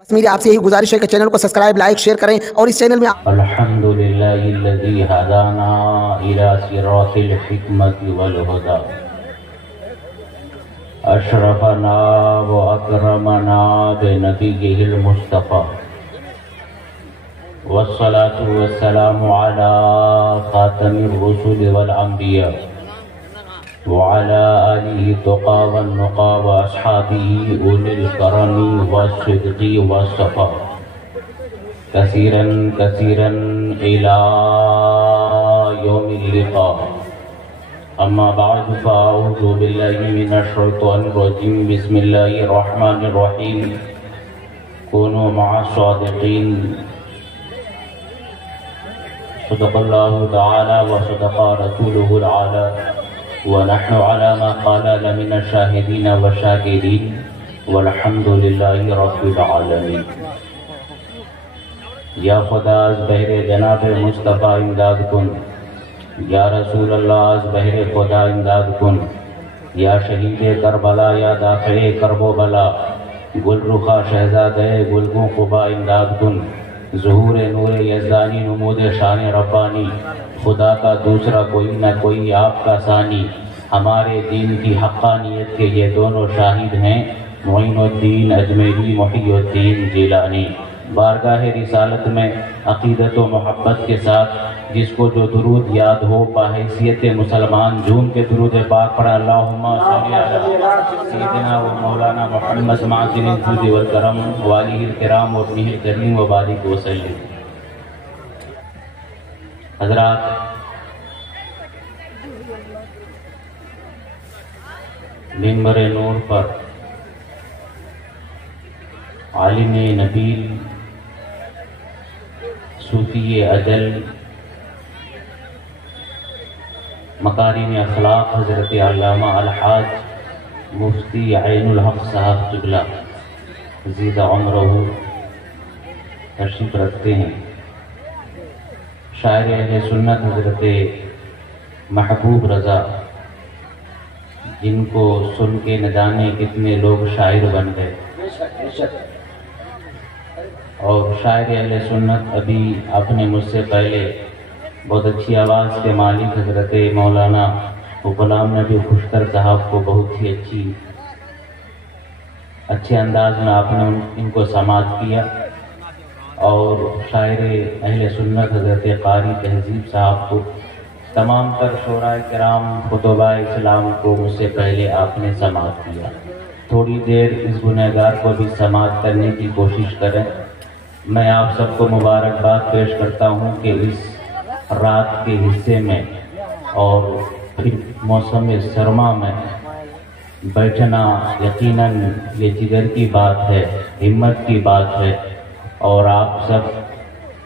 بس میری آپ سے یہی گزارش ہے کہ چینل کو سبسکرائب لائک شیئر کریں اور اس چینل میں الحمدللہ الذی ہدانا الی صراط الحکمت والہدی اشرفنا واکرمنا بنبیہ المصطفی والصلاة والسلام علی خاتم الرسل والانبیاء وعلى آله التقى والنقى وأصحابه أولي الكرم والصدق والصفاء كثيرا كثيرا إلى يوم اللقاء أما بعد فأعوذ بالله من الشيطان الرجيم بسم الله الرحمن الرحيم كونوا مع الصادقين صدق الله تعالى وصدق رسوله العالى ونحن على ما قال لمن الشاهدين والشاكرين والحمد لله رب العالمين یا خدا از بہر جناب مصطفیٰ امداد کن، یا رسول اللہ از بہر خدا امداد کن، یا شہید کربلا یا دافع کرب و بلا، گل رخا شہزادہ گلگوں قبا امداد کن، ظہور نور یزدانی نمود شان ربانی، خدا کا دوسرا کوئی نہ کوئی آپ کا ثانی، ہمارے دین کی حقانیت کے یہ دونوں شاہد ہیں، معین الدین اجمیری محی الدین جیلانی۔ بارگاہ رسالت میں عقیدت و محبت کے ساتھ جس کو جو درود یاد ہو بحیثیت مسلمان جھوم کے درود پاک پڑھا، اللہم صلی علی سیدنا و مولانا محمد معظم الجود والکرم والہ الکرام و ابنہ الکریم و بارک وسلم۔ حضرات، منبر نور پر عالم نبیل، صوفی اجل، مکارم اخلاق حضرت علامہ الحاج مفتی عین الحق صاحب قبلہ زید عمرہ تشریف رکھتے ہیں۔ شاعر اہل سنت حضرت محبوب رضا، جن کو سن کے نہ جانے کتنے لوگ شاعر بن گئے، اور شاعر اہل سنت ابھی آپ نے مجھ سے پہلے بہت اچھی آواز کے مالک حضرت مولانا غلام نبی خوشتر صاحب کو بہت ہی اچھے انداز میں آپ نے ان کو سماعت کیا، اور شاعر اہل سنت حضرت قاری تہذیب صاحب کو، تمام تر شعراء کرام خطباء اسلام کو مجھ سے پہلے آپ نے سماعت کیا۔ تھوڑی دیر اس گنہگار کو بھی سماعت کرنے کی کوشش کریں۔ میں آپ سب کو مبارکباد پیش کرتا ہوں کہ اس رات کے حصے میں اور پھر موسم سرما میں بیٹھنا یقیناً یہ جگر کی بات ہے، ہمت کی بات ہے، اور آپ سب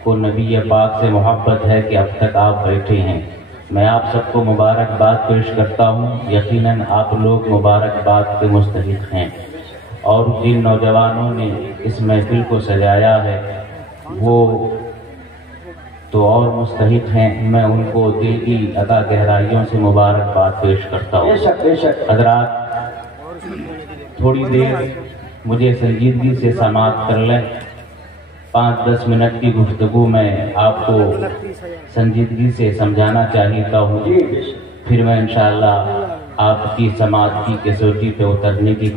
کو نبی پاک سے محبت ہے کہ اب تک آپ بیٹھے ہیں۔ میں آپ سب کو مبارکباد پیش کرتا ہوں، یقیناً آپ لوگ مبارکباد کے مستحق ہیں، اور جن نوجوانوں نے اس محفل کو سجایا ہے وہ تو اور مستحق ہیں، میں ان کو دل کی عطا گہرائیوں سے مبارکباد پیش کرتا ہوں۔ حضرات، تھوڑی دیر مجھے سنجیدگی سے سماعت کر لیں۔ 5-10 منٹ کی گفتگو میں آپ کو سنجیدگی سے سمجھانا چاہتا ہوں، پھر میں انشاءاللہ آپ کی سماعت کی کسوٹی پہ اترنے کی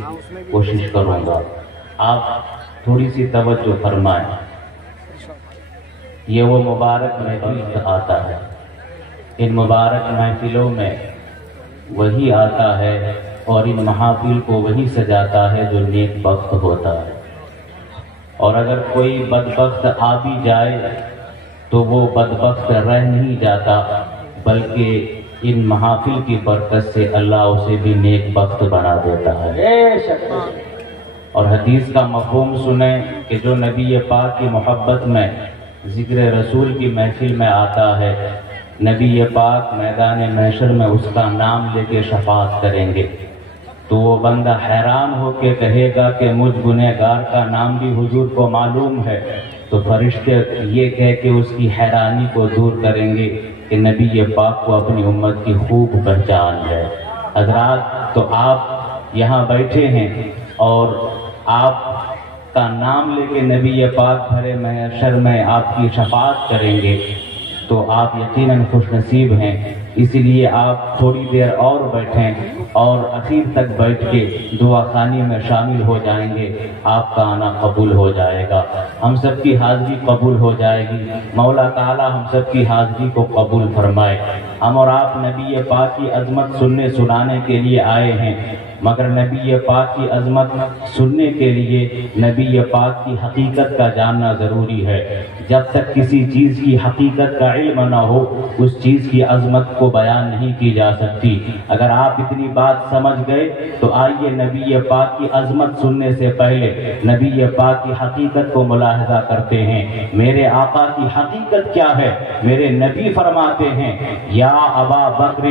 کوشش کروں گا۔ آپ تھوڑی سی توجہ فرمائیں۔ یہ وہ مبارک محفل آتا ہے، ان مبارک محفلوں میں وہی آتا ہے اور ان محافل کو وہی سجاتا ہے جو نیک بخت ہوتا ہے، اور اگر کوئی بدبخت آ بھی جائے تو وہ بدبخت رہ نہیں جاتا، بلکہ ان محافل کی برکت سے اللہ اسے بھی نیک بخت بنا دیتا ہے۔ اور حدیث کا مفہوم سنیں کہ جو نبی پاک کی محبت میں ذکر رسول کی محفل میں آتا ہے، نبی پاک میدان محشر میں اس کا نام لے کے شفاعت کریں گے، تو وہ بندہ حیران ہو کے کہے گا کہ مجھ گنہگار کا نام بھی حضور کو معلوم ہے، تو فرشتے یہ کہہ کے اس کی حیرانی کو دور کریں گے کہ نبی پاک کو اپنی امت کی خوب پہچان ہے۔ حضرات، تو آپ یہاں بیٹھے ہیں اور آپ کا نام لے کے نبی پاک بھرے محشر میں آپ کی شفاعت کریں گے تو آپ یقیناً خوش نصیب ہیں۔ اسی لیے آپ تھوڑی دیر اور بیٹھیں اور اخیر تک بیٹھ کے دعا خوانی میں شامل ہو جائیں گے، آپ کا آنا قبول ہو جائے گا، ہم سب کی حاضری قبول ہو جائے گی۔ مولا تعالی ہم سب کی حاضری کو قبول فرمائے۔ ہم اور آپ نبی پاک کی عظمت سننے سنانے کے لیے آئے ہیں، مگر نبی پاک کی عظمت سننے کے لیے نبی پاک کی حقیقت کا جاننا ضروری ہے۔ جب تک کسی چیز کی حقیقت کا علم نہ ہو اس چیز کی عظمت کو بیان نہیں کی جا سکتی۔ اگر آپ اتنی بات سمجھ گئے تو آئیے نبی پاک کی عظمت سننے سے پہلے نبی پاک کی حقیقت کو ملاحظہ کرتے ہیں۔ میرے آقا کی حقیقت کیا ہے؟ میرے نبی فرماتے ہیں یا ابا بکر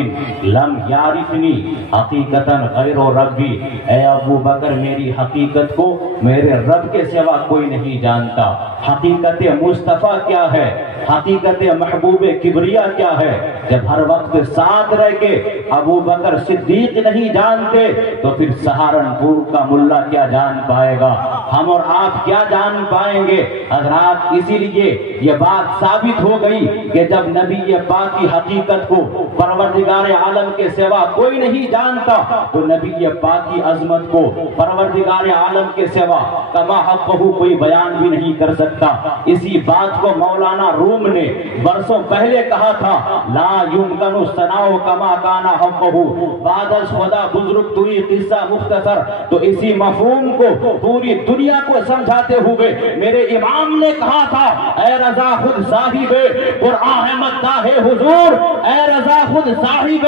لم یعرفنی حقیقتاً غیر ربی، اے ابو بکر میری حقیقت کو میرے رب کے سوا کوئی نہیں جانتا۔ حقیقت مصطفیٰ کیا ہے؟ حقیقت محبوب کبریا کیا ہے؟ جب ہر وقت ساتھ رہ کے ابو بکر صدیق نہیں جانتے تو پھر سہارنپور کا ملا کیا جان پائے گا؟ ہم اور آپ کیا جان پائیں گے؟ حضرات اسی لیے یہ بات ثابت ہو گئی کہ جب نبی پاک کی حقیقت کو پروردگار عالم کے سوا کوئی نہیں جانتا تو نبی پاک کی عظمت کو پروردگار عالم کے سوا کما حقہ کوئی بیان بھی نہیں کر سکتا۔ اسی بات کو مولانا روم نے برسوں پہلے کہا تھا، لا یمکن الثناء کما کان حقہ، بعد از خدا بزرگ توئی قصہ مختصر۔ تو اسی مفہوم کو پوری دنیا کو سمجھاتے ہوئے میرے امام نے کہا تھا، اے رضا خود صاحب قرآن مداح حضور، اے رضا خود صاحب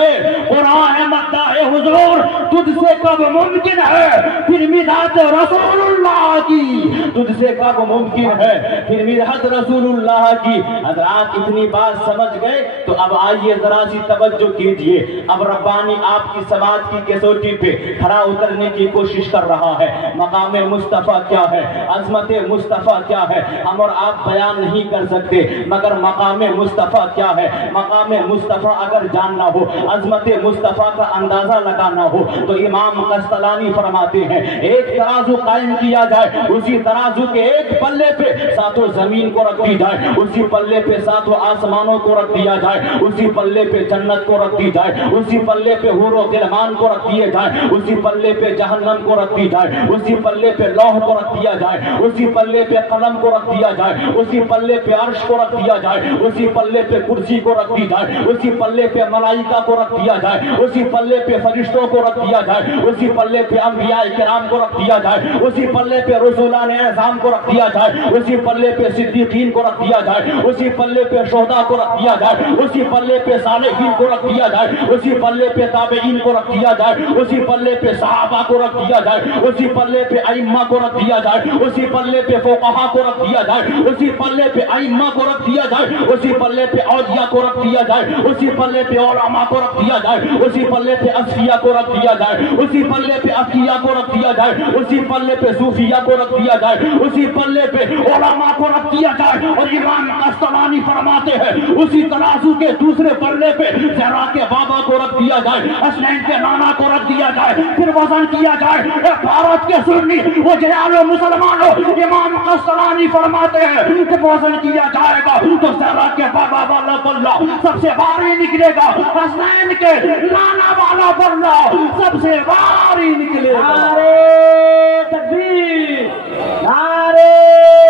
قرآن مداح حضور، تجھ سے کب ممکن ہے پھر مدحت رسول اللہ کی، تجھ سے کب ممکن ہے پھر مدحت رسول اللہ کی۔ حضرات اتنی بات سمجھ گئے تو اب آئیے ذرا سی توجہ کیجئے۔ اب ربانی آپ کی سماعت کی کسوٹی پہ کھڑا اترنے کی کوشش کر رہا ہے۔ مقام مصطفیٰ کیا ہے؟ عظمت مصطفیٰ کیا ہے؟ ہم اور آپ بیان نہیں کر سکتے، مگر مقام مصطفیٰ کیا ہے؟ مقام مصطفیٰ اگر جاننا ہو، عظمت مصطفیٰ کا اندازہ لگانا ہو تو امام قسطلانی فرماتے ہیں ایک ترازو قائم کیا جائے، اسی ترازو کے ایک پلے پہ ساتوں زمین کو رکھ دی جائے، اسی پلے پہ ساتوں آسمانوں کو رکھ دیا جائے، اسی پلے پہ جنت کو رکھ دی جائے، اسی پلے پہ حور و غلمان کو رکھ دیے جائے، اسی پلے پہ جہنم کو رکھ دی جائے، اسی پلے پہ لوح کو رکھ دیا جائے، اسی پلے پہ قلم کو رکھ دیا جائے، اسی پلے پہ عرش کو رکھ دیا جائے، اسی پلے پہ کرسی کو رکھ دی جائے، اسی پلے پہ ملائکہ کو رکھ دیا جائے، اسی پلے پہ فرشتوں کو رکھ دیا جائے، اسی پلے پہ انبیاء کرام کو رکھ دیا جائے، اسی پلے پہ رسولان اعظام کو رکھ دیا جائے، اسی پلے پہ صدیقین کو رکھ دیا جائے، اسی پلے پہ شہداء کو رکھ دیا جائے، اسی پلے پہ صالحین کو رکھ دیا جائے، اسی پلے پہ تابعین کو رکھ دیا جائے، اسی پلے پہ صحابہ کو رکھ دیا جائے، اسی پلے پہ ائمہ کو رکھ دیا جائے، اسی پلے پہ فقہا کو رکھ دیا جائے، اسی پلے پہ ائمہ کو رکھ دیا جائے، اسی پلے پہ اولیاء کو رکھ دیا جائے، اسی پلے پہ علماء کو رکھ دیا جائے، اسی پلے پہ اصفیاء کو رکھ دیا جائے، اسی پلے پہ اتقیاء کو رکھ دیا جائے، اسی پلے پہ صوفیاء کو رکھ دیا جائے، اسی پلے پہ علماء کو رکھ دیا جائے۔ اور امام قسطلانی فرماتے ہیں اسی ترازو کے دوسرے پلے پہ زہرا کے بابا کو رکھ دیا جائے، حسنین کے نانا کو رکھ دیا جائے، پھر وزن کیا جائے اے بھارت کے سنی وہ جلالو مسلمانوں، امام قسطلانی فرماتے ہیں کہ وزن کیا جائے گا تو زہرا کے بابا والا بلہ سب سے بھاری نکلے گا، حسنین کے نانا والا بلہ سب سے بھاری نکلے گا۔ نعرے تکبیر، نعرے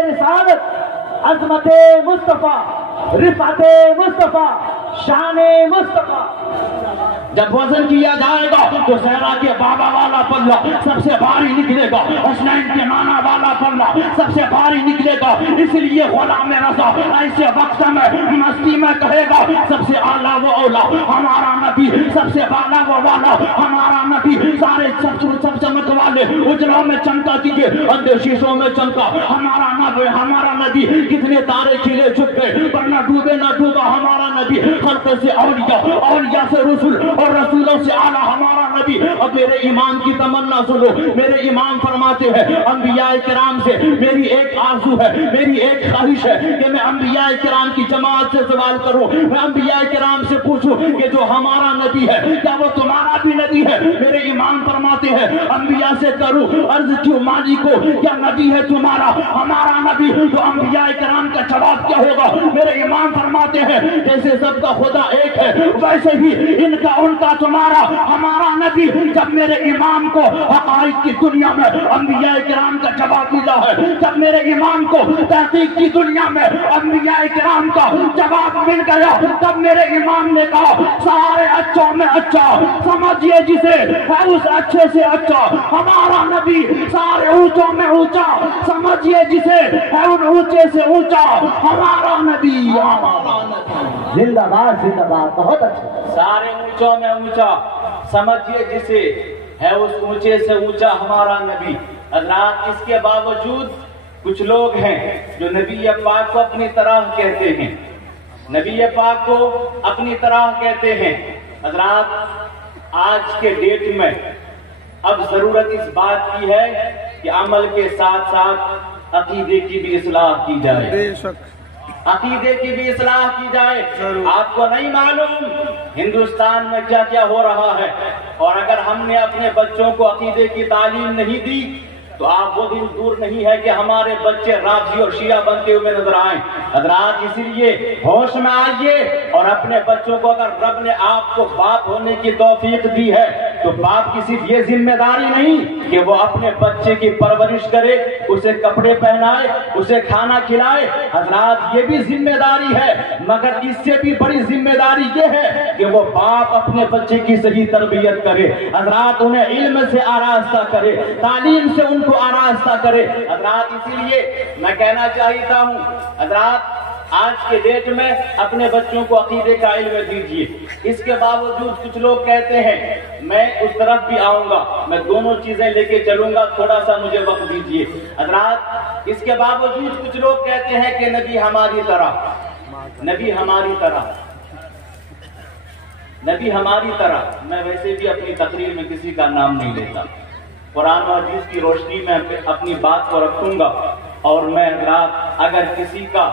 رسالت، عظمت مصطفیٰ، رفعت مصطفیٰ، شان مصطفیٰ۔ جب وزن کیا جائے گا تو زہرا کے بابا والا پلہ سب سے بھاری نکلے گا، حسنین کے نانا والا پلہ سب سے بھاری نکلے گا۔ اس لیے غلام رضا ایسے وقت میں مستی میں کہے گا سب سے اعلیٰ و اولا ہمارا نبی، سب سے بالا و والا ہمارا نبی، سارے سب چمک والے اجلوں میں چمکا کیجئے، اندھے شیشوں میں چمکا ہمارا نبی، ہمارا نبی۔ کتنے تارے کھلے چھپ گئے پر نہ ڈوبے نہ ڈوبا ہمارا نبی، خلق سے اولیاء، اولیاء سے رسول، اور رسولوں سے اعلیٰ ہمارا نبی. اب میرے ایمان کی تمنا سنو. میرے امام فرماتے ہیں انبیاء کرام سے میری ایک آرزو ہے, میری ایک خواہش ہے کہ میں انبیاء کرام کی جماعت سے سوال کروں, میں انبیاء کرام سے پوچھوں کہ جو ہمارا نبی ہے کیا وہ تمہارا بھی نبی ہے؟ میرے امام فرماتے ہیں انبیاء سے کروں عرض کیوں مالکو, کیا نبی ہے تمہارا ہمارا نبی؟ تو انبیاء کرام کا جواب کیا ہوگا؟ میرے امام فرماتے ہیں جیسے سب کا خدا ایک ہے ویسے ہی ان کا ان کا تمہارا ہمارا نبی. جب میرے امام کو حقائق کی دنیا میں انبیاء کرام کا جواب ملا ہے, جب میرے امام کو تحقیق کی دنیا میں انبیاء کرام کا جواب مل گیا, تب میرے امام نے کہا سارے اچھوں میں اچھا سمجھیے جسے ہے اس اچھے سے اچھا ہمارا نبی, سارے اونچوں میں اونچا سمجھیے جسے ہے ان اونچے سے اونچا ہمارا نبی. زندہ باد زندہ باد, بہت اچھا. سارے اونچوں میں اونچا سمجھیے جسے ہے اس اونچے سے اونچا ہمارا نبی. حضرات اس کے باوجود کچھ لوگ ہیں جو نبی پاک کو اپنی طرح کہتے ہیں, نبی پاک کو اپنی طرح کہتے ہیں. حضرات آج کے ڈیٹ میں اب ضرورت اس بات کی ہے کہ عمل کے ساتھ ساتھ عقیدے کی بھی اصلاح کی جائے, عقیدے کی بھی اصلاح کی جائے. آپ کو نہیں معلوم ہندوستان میں کیا کیا ہو رہا ہے, اور اگر ہم نے اپنے بچوں کو عقیدے کی تعلیم نہیں دی تو آپ وہ دن دور نہیں ہے کہ ہمارے بچے رافضی اور شیعہ بنتے ہوئے نظر آئیں. حضرات اسی لیے ہوش میں آئیے اور اپنے بچوں کو, اگر رب نے آپ کو باپ ہونے کی توفیق دی ہے تو باپ کی صرف یہ ذمہ داری نہیں کہ وہ اپنے بچے کی پرورش کرے, اسے کپڑے پہنائے, اسے کھانا کھلائے. حضرات یہ بھی ذمہ داری ہے, مگر اس سے بھی بڑی ذمہ داری یہ ہے کہ وہ باپ اپنے بچے کی صحیح تربیت کرے. حضرات انہیں علم سے آراستہ کرے, تعلیم سے ان کو آراستہ کرے. حضرات اسی لیے میں کہنا چاہتا ہوں حضرات آج کے ڈیٹ میں اپنے بچوں کو عقیدے کا علم دیجیے. اس کے باوجود کچھ لوگ کہتے ہیں میں اس طرف بھی آؤں گا, میں دونوں چیزیں لے کے چلوں گا, تھوڑا سا مجھے وقت دیجیے. حضرات اس کے باوجود کچھ لوگ کہتے ہیں کہ نبی ہماری طرح, نبی ہماری طرح, نبی ہماری طرح. میں ویسے بھی اپنی تقریر میں کسی کا نام نہیں لیتا, قرآن و حدیث کی روشنی میں اپنی بات کو رکھوں گا. اور میں حضرات اگر کسی کا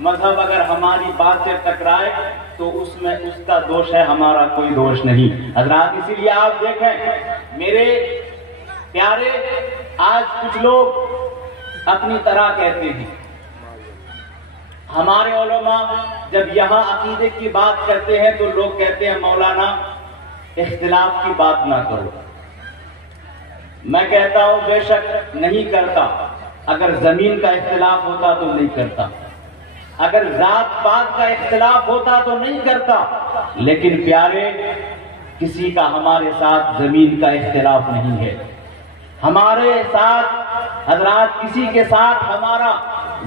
مذہب اگر ہماری بات سے ٹکرائے تو اس میں اس کا دوش ہے, ہمارا کوئی دوش نہیں. حضرات اسی لیے آپ دیکھیں میرے پیارے, آج کچھ لوگ اپنی طرح کہتے ہیں. ہمارے علماء جب یہاں عقیدے کی بات کرتے ہیں تو لوگ کہتے ہیں مولانا اختلاف کی بات نہ کرو. میں کہتا ہوں بے شک نہیں کرتا, اگر زمین کا اختلاف ہوتا تو نہیں کرتا, اگر ذات پات کا اختلاف ہوتا تو نہیں کرتا. لیکن پیارے کسی کا ہمارے ساتھ زمین کا اختلاف نہیں ہے, ہمارے ساتھ حضرات کسی کے ساتھ ہمارا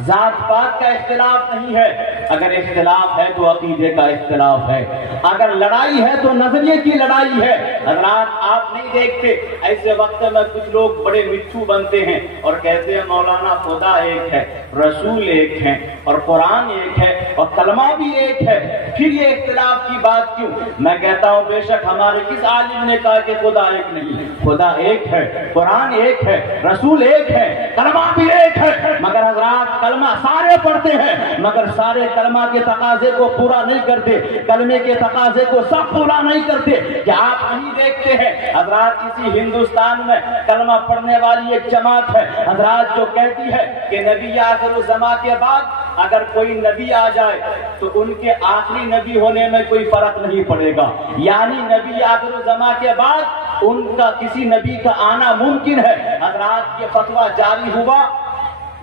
ذات پات کا اختلاف نہیں ہے. اگر اختلاف ہے تو عقیدے کا اختلاف ہے, اگر لڑائی ہے تو نظریے کی لڑائی ہے. حضرات آپ نہیں دیکھتے ایسے وقت میں کچھ لوگ بڑے مٹھو بنتے ہیں اور کہتے ہیں مولانا خدا ایک ہے, رسول ایک ہے, اور قرآن ایک ہے, اور کلمہ بھی ایک ہے, پھر یہ اختلاف کی بات کیوں؟ میں کہتا ہوں بے شک ہمارے کس عالم نے کہا کہ خدا ایک نہیں, خدا ایک ہے, قرآن ایک ہے, رسول ایک ہے, کلمہ بھی ایک ہے. مگر حضرات کلمہ سارے پڑھتے ہیں مگر سارے کلمہ کے تقاضے کو پورا نہیں کرتے, کلمے کے تقاضے کو سب پورا نہیں کرتے. کہ آپ نہیں دیکھتے ہیں حضرات اسی ہندوستان میں کلمہ پڑھنے والی ایک جماعت ہے حضرات جو کہتی ہے کہ نبی آخر الزمان کے بعد اگر کوئی نبی آ جائے تو ان کے آخری نبی ہونے میں کوئی فرق نہیں پڑے گا, یعنی نبی آخر الزمان کے بعد ان کا کسی نبی کا آنا ممکن ہے. حضرات یہ فتویٰ جاری ہوا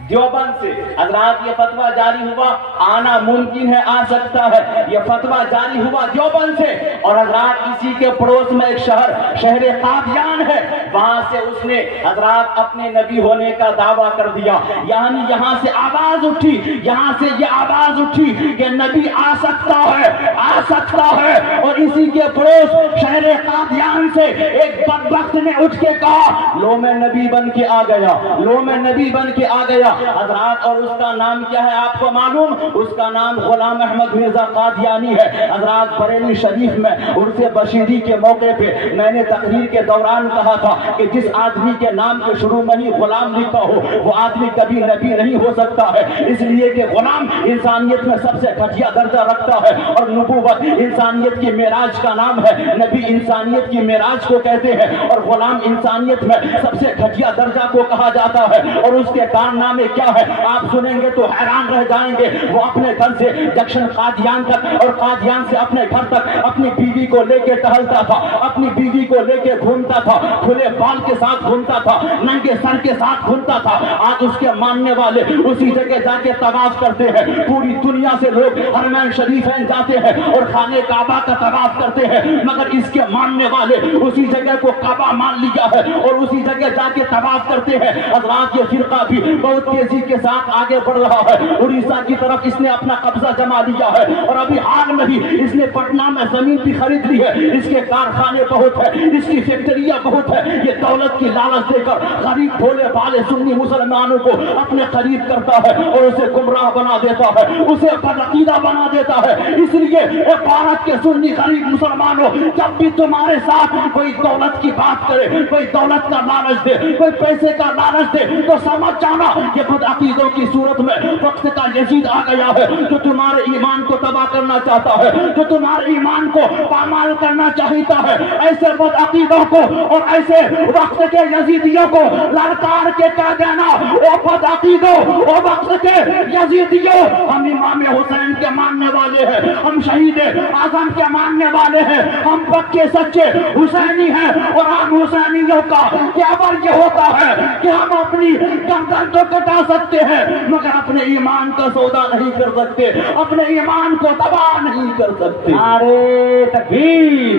دیوبند سے, حضرات یہ فتویٰ جاری ہوا, آنا ممکن ہے, آ سکتا ہے, یہ فتویٰ جاری ہوا دیوبند سے. اور حضرات اسی کے پڑوس میں ایک شہر قادیان ہے, وہاں سے اس نے حضرات اپنے نبی ہونے کا دعویٰ کر دیا. یعنی یہاں سے آواز اٹھی, یہاں سے یہ آواز اٹھی کہ نبی آ سکتا ہے, آ سکتا ہے. اور اسی کے پڑوس شہر قادیان سے ایک بدبخت نے اٹھ کے کہا لو میں نبی بن کے آ گیا, لو میں نبی بن کے آ گیا. حضرات، اور اس کا نام کیا ہے آپ کو معلوم؟ اس کا نام غلام احمد مرزا قادیانی ہے۔ حضرات، بریلی شریف میں عرس بشیری کے موقع پہ میں نے تقریر کے دوران کہا تھا کہ جس آدمی کے نام کے شروع میں ہی غلام لکھا ہو وہ آدمی کبھی نبی نہیں ہو سکتا ہے، اس لیے کہ غلام انسانیت میں سب سے گھٹیا درجہ رکھتا ہے، اور نبوت انسانیت کی معراج کا نام ہے، نبی انسانیت کی معراج کو کہتے ہیں، اور غلام انسانیت میں سب سے گھٹیا درجہ کو کہا جاتا ہے۔ اور اس کے کارنامے کیا ہے آپ سنیں گے تو حیران رہ جائیں گے۔ وہ اپنے گھر سے جنکشن قادیان تک اور قادیان سے اپنے گھر تک اپنی بیوی کو لے کے ٹہلتا تھا، اپنی بیوی کو لے کے گھومتا تھا، کھلے بال کے ساتھ گھومتا تھا، ننگے سر کے ساتھ گھومتا تھا۔ آج اس کے ماننے والے اسی جگہ جا کے طواف کرتے ہیں، پوری دنیا سے لوگ حرمین شریفین جاتے ہیں اور خانہ کعبہ کا طواف کرتے ہیں، مگر اس کے ماننے والے اسی جگہ کو کعبہ مان لیا ہے اور اسی جگہ جا کے طواف کرتے ہیں۔ حضرات، یہ فرقہ بھی بہت تیزی کے ساتھ آگے بڑھ رہا ہے، اڑیسہ کی طرف اس نے اپنا قبضہ جما لیا ہے، اور ابھی حال میں ہی اس نے پٹنہ میں زمین بھی خرید لی ہے، اس کے کارخانے بہت ہے، اس کی فیکٹریاں بہت ہے۔ یہ دولت کی لالچ دے کر غریب بھولے بھالے سنی مسلمانوں کو اپنے قریب کرتا ہے اور اسے گمراہ بنا دیتا ہے، اسے بدعقیدہ بنا دیتا ہے۔ اس لیے اے بھارت کے سنی غریب مسلمانوں، جب بھی تمہارے ساتھ کوئی دولت کی بات کرے، کوئی دولت کا لالچ دے، کوئی پیسے کا لالچ دے، تو سمجھ جانا کہ بدعقیدوں کی صورت میں وقت کا یزید آ گیا ہے، جو تمہارے ایمان کو تباہ کرنا چاہتا ہے، جو تمہارے ایمان کو پامال کرنا چاہتا ہے۔ ایسے بدعقیدوں کو اور ایسے وقت کے یزیدیوں کو للکار کے کہہ دینا، او بدعقیدوں، او وقت کے یزیدیوں، ہم امام حسین کے ماننے والے ہیں، ہم شہید اعظم کے ماننے والے ہیں، ہم پکے سچے حسینی ہیں، اور ہم حسینیوں کا کیبر یہ ہوتا ہے کہ ہم اپنی گردن تو کٹا سکتے ہیں مگر اپنے ایمان کا سودا نہیں کر سکتے، اپنے ایمان کو تباہ نہیں کر سکتے۔ نعرے تکبیر،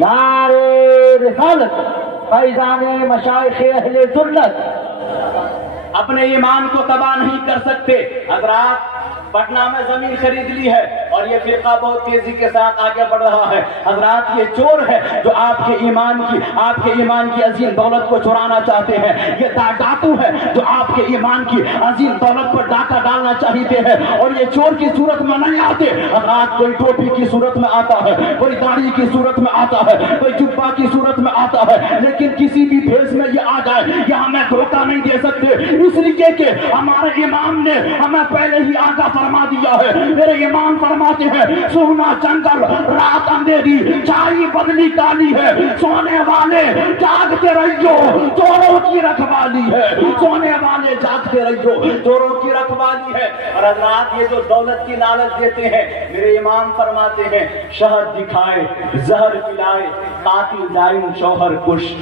نعرے رسالت، فیضان مشائخ اہل سنت، اپنے ایمان کو تباہ نہیں کر سکتے۔ حضرات، پٹنہ میں زمین خرید لی ہے اور یہ فرقہ بہت تیزی کے ساتھ آگے بڑھ رہا ہے۔ حضرات، یہ چور ہے جو آپ کے ایمان کی عظیم دولت کو چرانا چاہتے ہیں، یہ ڈاکو ہے جو آپ کے ایمان کی عظیم دولت پر ڈاکہ ڈالنا چاہتے ہیں، اور یہ چور کی صورت میں نہیں آتے۔ حضرات، کوئی ٹوپی کی صورت میں آتا ہے، کوئی داڑھی کی صورت میں آتا ہے، کوئی جبہ کی صورت میں آتا ہے، لیکن کسی بھی بھیس میں یہ آ جائے یہ ہمیں دھوکہ نہیں دے سکتے، اس لیے کہ ہمارے امام نے ہمیں پہلے ہی آگاہ فرما دیا ہے۔ میرے امام فرماتے ہیں، سونا جنگل رات اندھیری چھائی بدلی کالی ہے، سونے والے جاگتے رہیو چوروں کی رکھوالی ہے، سونے والے جاگتے رہیو چوروں کی رکھوالی ہے۔ اور حضرات، یہ جو دولت کی لالچ دیتے ہیں، میرے امام فرماتے ہیں، شہد دکھائے زہر پلائے قاتل دائم شوہر کش،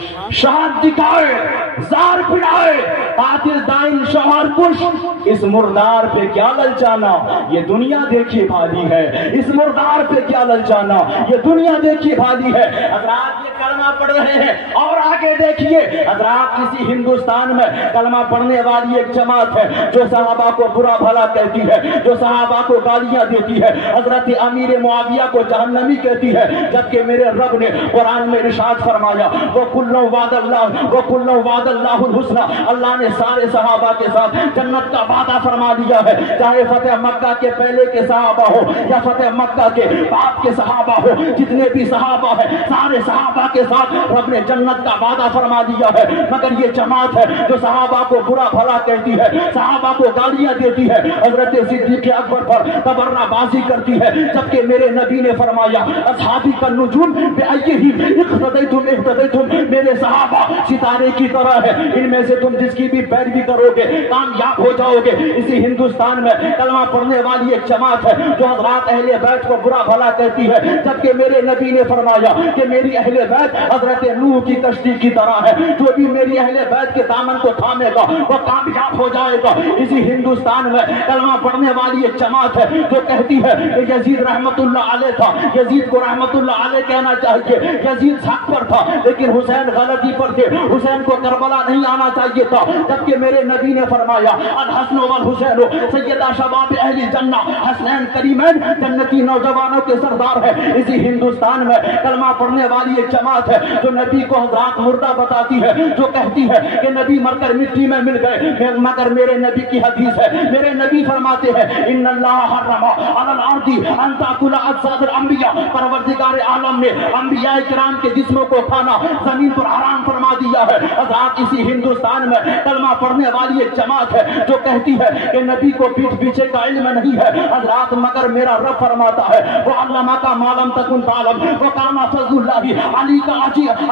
شہد دکھائے زہر پلائے قاتل دائم شوہر کش، اس مردار پہ کیا للچانا، یہ دنیا دیکھی بھالی ہے، اس مردار پہ کیا للچانا، یہ دنیا دیکھی بھالی ہے۔ حضرات، یہ کلمہ پڑھ رہے ہیں، اور آگے دیکھیے حضرات، اسی ہندوستان میں کلمہ پڑھنے والی ایک جماعت ہے جو صحابہ کو برا بھلا کہتی ہے، جو صحابہ کو گالیاں دیتی ہے، حضرت امیر معاویہ کو جہنمی کہتی ہے، جبکہ میرے رب نے قرآن میں ارشاد فرمایا، وَكُلًّا وَعَدَ اللَّهُ الْحُسْنَى، اللہ نے سارے صحابہ کے ساتھ جنت کا وعدہ فرما دیا ہے، چاہے فتح مکہ کے پہلے کے صحابہ ہو یا فتح مکہ کے بعد کے صحابہ ہو، جتنے بھی صحابہ ہیں سارے صحابہ کے ساتھ رب نے جنت کا وعدہ فرما دیا ہے۔ مگر یہ جماعت ہے جو صحابہ کو برا بھلا کہتی ہے، صحابہ کو گالیاں دیتی ہے، حضرت صدیق اکبر پر تبرہ بازی کرتی ہے، جبکہ میرے نبی نے فرمایا، اصحابی کالنجوم بأیہم اقتدیتم اہتدیتم، میرے صحابہ ستارے کی طرح ہے، ان میں سے تم جس کی بھی پیروی کرو گے کامیاب ہو جاؤ گے۔ اسی ہندوستان میں کلمہ پڑھنے والی ایک جماعت ہے جو حضرات اہل بیت کو برا بھلا کہتی ہے، جبکہ میرے نبی نے فرمایا کہ میری اہل بیت حضرت نوح کی کشتی کی طرح ہے، جو بھی میری اہل بیت کے دامن کو تھامے گا وہ کامیاب ہو جائے گا۔ اسی ہندوستان میں کلمہ پڑھنے والی ایک جماعت ہے جو کہتی ہے کہ یزید رحمت اللہ علیہ تھا، یزید کو رحمت اللہ علیہ کہنا چاہیے، یزید حق پر تھا لیکن حسین غلطی پر تھے، حسین کو کربلا نہیں آنا چاہیے تھا، جبکہ میرے نبی نے فرمایا الحسن والحسین سیدہ شباب اہل جنہ، حسنین کریمین جنتی نوجوانوں کے سردار ہے۔ اسی ہندوستان میں کلمہ پڑھنے والی ایک جماعت ہے جو نبی کو حضرات مردہ بتاتی ہے، جو کہتی ہے کہ نبی مر کر مٹی میں مل گئے، مگر میرے نبی کی حدیث ہے، میرے نبی فرماتے ہیں ان اللہ حرم علی الارض ان تاکل اجساد الانبیاء، پروردگار عالم نے انبیاء کرام کے جسموں کو کھانا زمین پر حرام فرما دیا ہے۔ حضرات اسی ہندوستان میں کلمہ پڑھنے والی ایک جماعت ہے جو کہتی ہے کہ نبی کو پیٹھ پیچھے کا علم نہیں ہے حضرات، مگر میرا رب فرماتا ہے وہ علمہ کا معلوم تکن تعلم وہ کانا فضل اللہ علی کا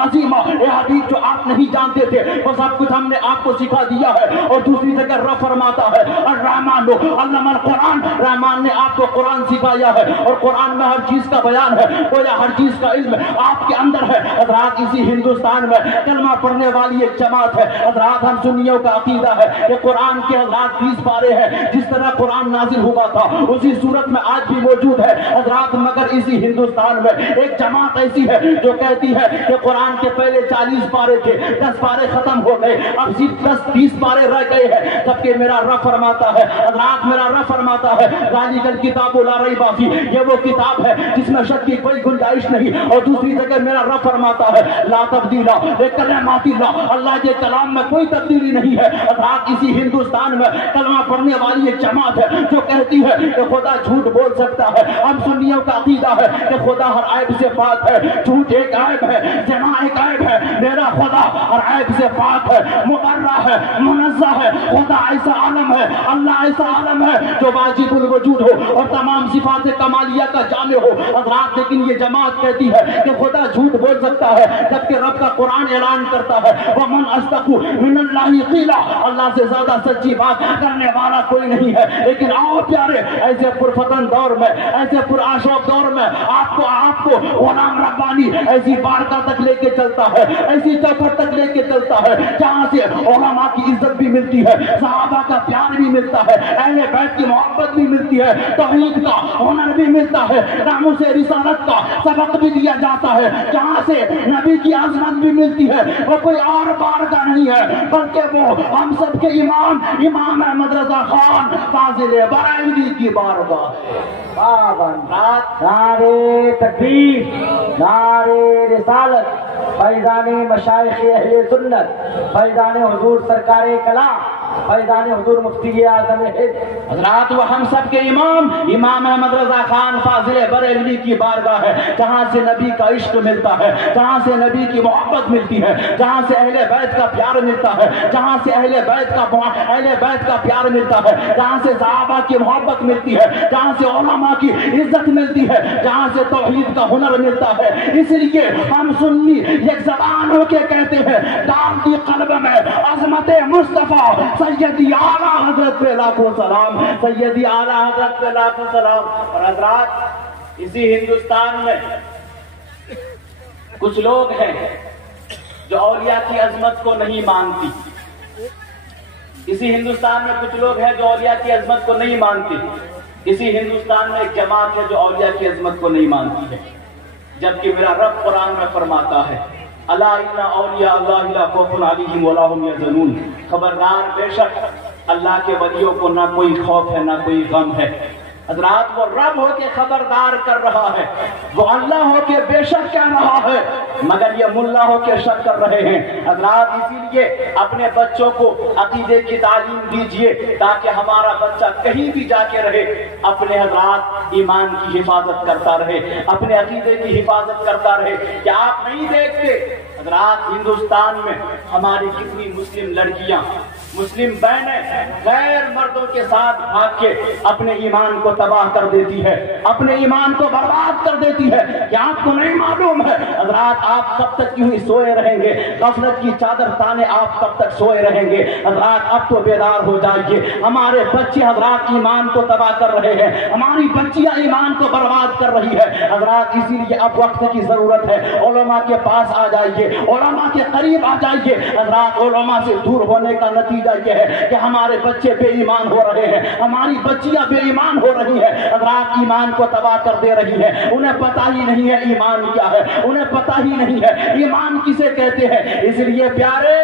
عظیمہ، اے حبیب جو آپ نہیں جانتے تھے وہ سب کچھ ہم نے آپ کو سکھا دیا ہے۔ اور دوسری جگہ رب فرماتا ہے الرحمن علم القرآن، رحمان نے آپ کو قرآن سکھایا ہے اور قرآن میں ہر چیز کا بیان ہے، گویا ہر چیز کا علم آپ کے اندر ہے۔ حضرات اسی ہندوستان میں کلمہ پڑھنے والی ایک جماعت ہے، حضرات ہم سنیوں کا عقیدہ ہے کہ قرآن کے حضرات 20 پارے ہیں، جس طرح قرآن نازل ہوا تھا اسی صورت میں آج بھی موجود ہے حضرات، مگر اسی ہندوستان میں ایک جماعت ایسی ہے جو کہتی ہے کہ قرآن کے پہلے 40 پارے تھے، 10 پارے ختم ہو گئے، اب صرف 10-20 پارے رہ گئے ہیں، جبکہ میرا رب فرماتا ہے حضرات، میرا رب فرماتا ہے ذالک الکتاب لا ریب فیہ، یہ وہ کتاب ہے جس میں شک کی کوئی گنجائش نہیں۔ اور دوسری جگہ میرا رب فرماتا ہے لا تبدیل لکلمات اللہ، اللہ کے کلام میں کوئی تبدیلی نہیں ہے۔ حضرات اسی ہندوستان میں کلمہ پڑھنے والی ایک جماعت ہے جو کہتی ہے کہ خدا جھوٹ بول سکتا ہے، ہم سنیوں کا عقیدہ ہے کہ خدا ہر عیب سے پاک ہے، جھوٹ ایک عیب ہے، زنا ایک عیب ہے، میرا خدا ہر عیب سے پاک ہے، مبرہ ہے، منزہ ہے، خدا ایسا عالم ہے، اللہ ایسا عالم ہے جو واجب الوجود ہو اور تمام صفات کمالیہ کا جامع ہو۔ حضرات لیکن یہ جماعت کہتی ہے کہ خدا جھوٹ بول سکتا ہے، جبکہ رب کا قرآن اعلان کرتا ہے وَمَنْ أَصْدَقُ مِنَ اللَّهِ قِيلًا، اللہ سے زیادہ سچی بات کرنے والا کوئی نہیں ہے۔ لیکن آؤ پیارے، ایسے پرفتن دور میں، ایسے پرآشوب دور میں آپ کو غلام ربانی ایسی بارگاہ تک لے کے چلتا ہے، ایسی چوکھٹ تک لے کے چلتا ہے جہاں سے علماء کی عزت بھی ملتی ہے، صحابہ کا پیار بھی ملتا ہے، اہل بیت کی محبت بھی ملتی ہے، توحید کا ہنر بھی ملتا ہے، ناموس رسالت کا سبق بھی دیا جاتا ہے، جہاں سے نبی کی عظمت بھی ملتی ہے۔ وہ کوئی اور بارگاہ نہیں ہے بلکہ وہ ہم سب کے امام احمد رضا خان فاضل بریلوی کی بارگاہ ہے۔ نعرے تکبیر، نعرے رسالت، فیضان مشائخ اہل سنت، فیضان حضور سرکار کلام، فیضان حضور مفتی اعظم ہند حضرات، وہ ہم سب کے امام احمد رضا خان فاضل بریلوی کی بارگاہ ہے، جہاں سے نبی کا عشق ملتا ہے، جہاں سے نبی کی محبت ملتی ہے، جہاں سے اہل بیت کا پیار ملتا ہے، جہاں سے اہل بیت کا پیار ملتا ہے، جہاں سے صحابہ کی محبت ملتی ہے، جہاں سے علماء کی عزت ملتی ہے، جہاں سے توحید کا ہنر ملتا ہے۔ اس لیے ہم سنی ایک زبان ہو کے کہتے ہیں ڈال دی قلب میں عظمت مصطفیٰ سیدی اعلیٰ حضرت پہ لاکھوں سلام، سیدی اعلیٰ حضرت پہ لاکھوں سلام۔ اور حضرات اسی ہندوستان میں کچھ لوگ ہیں جو اولیاء کی عظمت کو نہیں مانتی، اسی ہندوستان میں کچھ لوگ ہیں جو اولیاء کی عظمت کو نہیں مانتی، اسی ہندوستان میں ایک جماعت ہے جو اولیاء کی عظمت کو نہیں مانتی ہے، جبکہ میرا رب قرآن میں فرماتا ہے الا ان اولیاء اللہ لا خوف علیہم ولا هم یحزنون، خبردار بے شک اللہ کے ولیوں کو نہ کوئی خوف ہے نہ کوئی غم ہے۔ حضرات وہ رب ہو کے خبردار کر رہا ہے، وہ اللہ ہو کے بے شک کہہ رہا ہے، مگر یہ ملا ہو کے شک کر رہے ہیں۔ حضرات اسی لیے اپنے بچوں کو عقیدے کی تعلیم دیجئے تاکہ ہمارا بچہ کہیں بھی جا کے رہے اپنے حضرات ایمان کی حفاظت کرتا رہے، اپنے عقیدے کی حفاظت کرتا رہے۔ کہ آپ نہیں دیکھتے حضرات ہندوستان میں ہماری کتنی مسلم لڑکیاں، مسلم بہنیں غیر مردوں کے ساتھ بھاگ کے اپنے ایمان کو تباہ کر دیتی ہے، اپنے ایمان کو برباد کر دیتی ہے۔ کیا آپ کو نہیں معلوم ہے حضرات آپ کب تک یوں ہی سوئے رہیں گے؟ غفلت کی چادر تانے آپ کب تک سوئے رہیں گے؟ حضرات اب تو بیدار ہو جائیے، ہمارے بچے حضرات ایمان کو تباہ کر رہے ہیں، ہماری بچیاں ایمان کو برباد کر رہی ہے۔ حضرات اسی لیے اب وقت کی ضرورت ہے، علماء کے پاس آ جائیے، علماء کے قریب آ جائیے۔ حضرات علماء سے دور ہونے کا نتیجہ یہ ہے کہ ہمارے بچے بے ایمان ہو رہے ہیں، ہماری بچیاں بے ایمان ہو رہی ہیں، حضرات ایمان کو تباہ کر دے رہی ہے۔ انہیں پتہ ہی نہیں ہے ایمان کیا ہے، انہیں پتہ ہی نہیں ہے ایمان کسے کہتے ہیں۔ اس لیے پیارے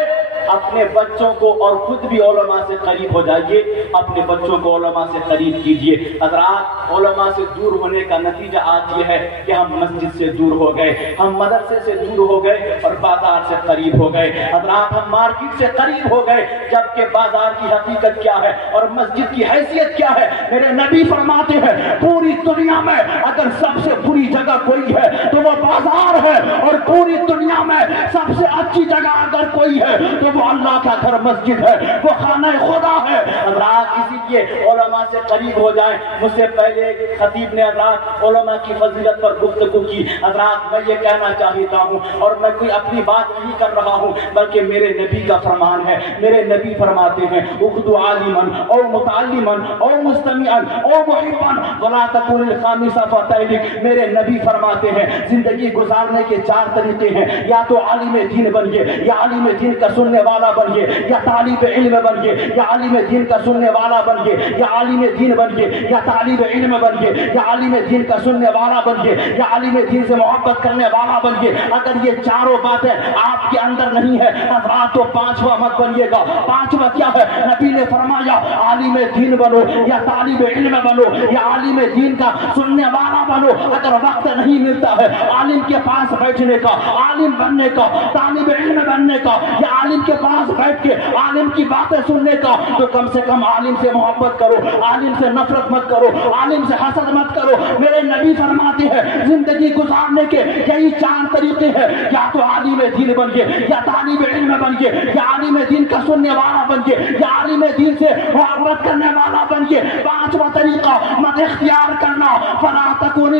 اپنے بچوں کو اور خود بھی علماء سے قریب ہو جائیے، اپنے بچوں کو علماء سے قریب کیجیے۔ حضرات علماء سے دور ہونے کا نتیجہ آج یہ ہے کہ ہم مسجد سے دور ہو گئے، ہم مدرسے سے دور ہو گئے اور بازار سے قریب ہو گئے۔ حضرات ہم مارکیٹ سے قریب ہو گئے، جبکہ بازار کی حقیقت کیا ہے اور مسجد کی حیثیت کیا ہے؟ میرے نبی فرماتے ہیں پوری دنیا میں اگر سب سے بری جگہ کوئی ہے تو وہ بازار ہے، اور پوری دنیا میں سب سے اچھی جگہ اگر کوئی ہے تو وہ اللہ کا گھر مسجد ہے، وہ خانہ خدا ہے۔ حضرات اسی لیے علماء سے قریب ہو جائیں۔ مجھ سے پہلے خطیب نے حضرات علماء کی فضیلت پر گفتگو کی۔ حضرات میں یہ کہنا چاہتا ہوں، اور میں کوئی اپنی بات نہیں کر رہا ہوں بلکہ میرے نبی کا فرمان ہے۔ میرے نبی فرماتے ہیں اخذوا عالما او متعلما او مستمعا او محبا ولا تكن الخامس فتهلك۔ میرے نبی فرماتے ہیں زندگی گزارنے کے 4 طریقے ہیں، یا تو عالم دین بنیے، یا عالم دین کا سننے والا بنیے، یا طالب علم بنیے، یا عالم دین کا سننے والا بنیے، یا عالم دین بنیے، یا طالب علم بنیے، یا عالم دین کا سننے والا بنیے، یا عالم دین سے محبت کرنے والا بنیے۔ اگر یہ چاروں باتیں آپ کے اندر نہیں ہے حضرات تو 5واں مت بنیے گا۔ 5واں کیا ہے؟ نبی نے فرمایا عالم دین بنو، یا طالب علم بنو، یا عالم دین کا سننے والا بنو۔ اگر وقت نہیں ملتا ہے عالم کے پاس بیٹھنے کا، عالم بننے کا، طالب علم بننے کا، یا عالم کے پاس بیٹھ کے عالم کی باتیں سننے کا، تو کم سے کم عالم سے محبت کرو، عالم سے نفرت مت کرو، عالم سے حسد مت کرو۔ میرے نبی فرماتے ہیں زندگی گزارنے کے یہی 4 طریقے ہیں، یا تو عالم دین بنیے، یا طالب علم بنیے، یا عالم دین کا سننے والا بنیے، یا عالم دین سے محبت کرنے والا بنیے۔ 5واں طریقہ مت اختیار کرنا، فلا تکون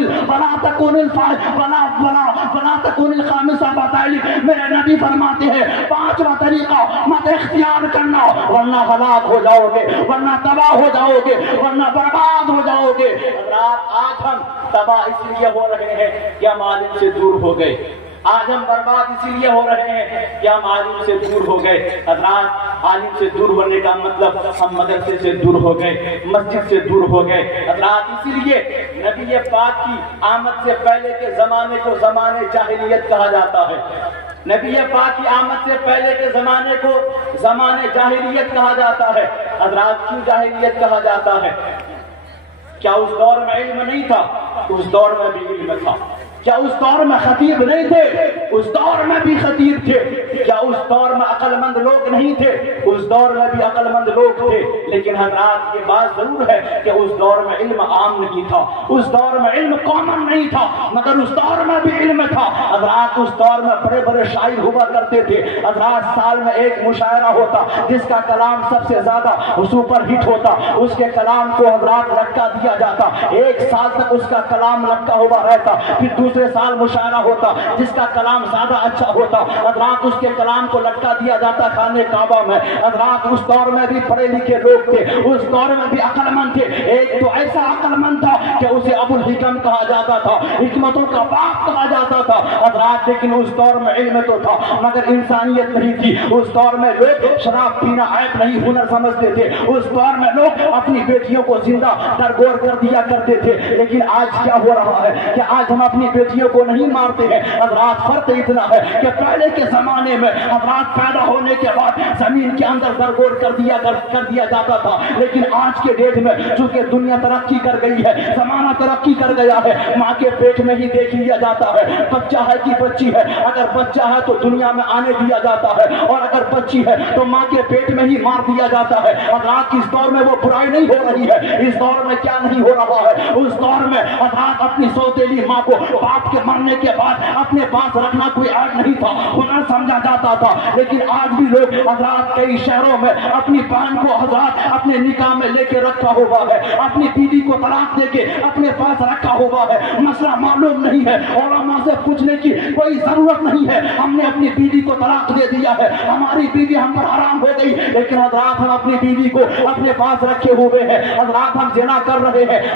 الخامسہ فتهلك۔ میرے نبی فرماتے ہیں 5واں طریقہ مت اختیار کرنا، ورنہ ہلاک ہو جاؤ گے، ورنہ تباہ ہو جاؤ گے، ورنہ برباد ہو جاؤ گے۔ آج ہم تباہ اس لیے ہو رہے ہیں کہ ہم عالم سے دور ہو گئے، آج ہم برباد اسی لیے ہو رہے ہیں کہ ہم عالم سے دور ہو گئے۔ حضرات عالم سے دور ہونے کا مطلب ہم مدرسے سے دور ہو گئے، مسجد سے دور ہو گئے۔ حضرات اسی لیے نبی پاک کی آمد سے پہلے کے زمانے کو زمانے جاہلیت کہا جاتا ہے۔ نبی پاک کی آمد سے پہلے کے زمانے کو زمانے جاہلیت کہا جاتا ہے۔ حضرات کیوں جاہلیت کہا جاتا ہے؟ کیا اس دور میں علم نہیں تھا؟ اس دور میں بھی علم تھا۔ کیا اس دور میں خطیب نہیں تھے؟ اس دور میں بھی خطیب تھے۔ کیا اس دور میں عقل مند لوگ نہیں تھے؟ اس دور میں بھی عقل مند لوگ تھے۔ لیکن حضرات یہ بات ضرور ہے کہ اس دور میں علم عام نہیں تھا، اس دور میں علم کامن نہیں تھا، مگر اس دور میں بھی علم تھا۔ حضرات اس دور میں بڑے بڑے شاعر ہوا کرتے تھے۔ حضرات سال میں ایک مشاعرہ ہوتا جس کا کلام سب سے زیادہ سپر ہٹ ہوتا، اس کے کلام کو حضرات لٹکا دیا جاتا، 1 سال تک اس کا کلام لٹکا ہوا رہتا۔ پھر دوسرے سال مشاعرہ ہوتا جس کا کلام زیادہ اچھا ہوتا، حضرات اس کے کلام کو لٹکا دیا جاتا خانہ کعبہ میں۔ حضرات اس دور میں بھی پڑھے لکھے لوگ تھے، اس دور میں بھی عقل مند تھے۔ ایک تو ایسا عقل مند تھا کہ اسے ابو الحکم کہا جاتا تھا، حکمتوں کا باپ کہا جاتا تھا۔ حضرات لیکن اس دور میں علم تو تھا مگر انسانیت نہیں تھی۔ اس دور میں لوگ شراب پینا عیب نہیں ہنر سمجھتے تھے۔ اس دور میں لوگ اپنی بیٹیوں کو زندہ درگور کر دیا کرتے تھے۔ لیکن آج کیا ہو رہا ہے کہ آج ہم اپنی بیٹیوں کو نہیں مارتے ہیں۔ حضرات فرق اتنا ہے کہ پہلے کے زمانے میں حضرات پیدا ہونے کے بعد زمین کے اندر درگور کر دیا جاتا تھا، لیکن آج کے ڈیٹ میں چونکہ دنیا ترقی کر گئی ہے، زمانہ ترقی کر گیا ہے، ماں کے پیٹ میں ہی دیکھ لیا جاتا ہے بچہ ہے کہ بچی ہے۔ اگر بچہ ہے تو دنیا میں آنے دیا جاتا ہے، اور اگر بچی ہے تو ماں کے پیٹ میں ہی مار دیا جاتا ہے۔ حضرات اس دور میں وہ برائی نہیں ہو رہی ہے۔ اس دور میں کیا نہیں ہو رہا ہے؟ اس دور میں حضرات اپنی سوتیلی ماں کو باپ کے مرنے کے بعد اپنے پاس رکھنا کوئی عیب نہیں تھا، ہنر سمجھا جاتا تھا۔ لیکن آج بھی لوگ حضرات کئی شہروں میں اپنی بہن کو حضرات اپنے نکاح میں لے کے رکھا ہوا ہے، اپنی بیوی کو طلاق دے کے اپنے پاس رکھا ہوا ہے۔ مسئلہ معلوم نہیں ہے، علماء سے پوچھنے کی کوئی ضرورت نہیں ہے۔ ہم نے اپنی بیوی کو طلاق دے دیا ہے، ہماری بیوی ہم پر حرام ہو گئی، لیکن حضرات ہم اپنی بیوی کو اپنے پاس رکھے ہوئے ہیں۔ حضرات ہم زنا کر رہے ہیں۔